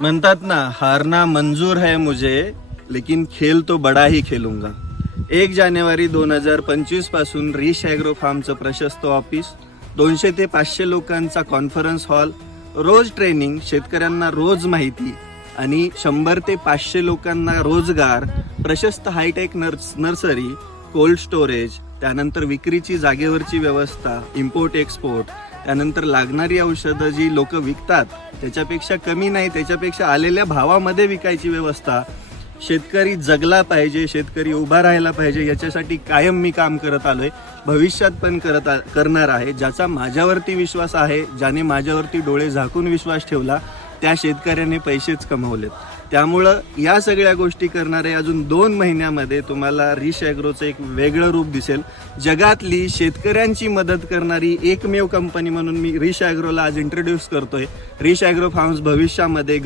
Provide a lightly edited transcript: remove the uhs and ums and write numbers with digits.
म्हणतात ना, हारना मंजूर है मुझे लेकिन खेल तो बडा ही खेलूंगा. 1 जानेवारी 2025 पासून रिश ॲग्रो फार्मचं प्रशस्त ऑफिस, 200 ते 500 लोकांचा कॉन्फरन्स हॉल, रोज ट्रेनिंग, शेतकऱ्यांना रोज माहिती आणि 100 ते 500 लोकांना रोजगार, प्रशस्त हायटेक नर्सरी, कोल्ड स्टोरेज, त्यानंतर विक्रीची जागेवरची व्यवस्था, इम्पोर्ट एक्सपोर्ट, त्यानंतर लागणारी औषधं जी लोक विकतात त्याच्यापेक्षा कमी नाही, त्याच्यापेक्षा आलेल्या भावामध्ये विकायची व्यवस्था. शेतकरी जगला पाहिजे, शेतकरी उभा राहायला पाहिजे, याच्यासाठी कायम मी काम करत आलोय, भविष्यात पण करणार आहे. ज्याचा माझ्यावरती विश्वास आहे, ज्याने माझ्यावरती डोळे झाकून विश्वास ठेवला, त्या शेतकऱ्याने पैसेच कमवलेत. त्यामुळं या सगळ्या गोष्टी करणारे अजून 2 महिन्यामध्ये तुम्हाला रिश ॲग्रोचं एक वेगळं रूप दिसेल. जगातली शेतकऱ्यांची मदत करणारी एकमेव कंपनी म्हणून मी रिश ॲग्रोला आज इंट्रोड्यूस करतोय. रिश ॲग्रो फार्म्स भविष्यामध्ये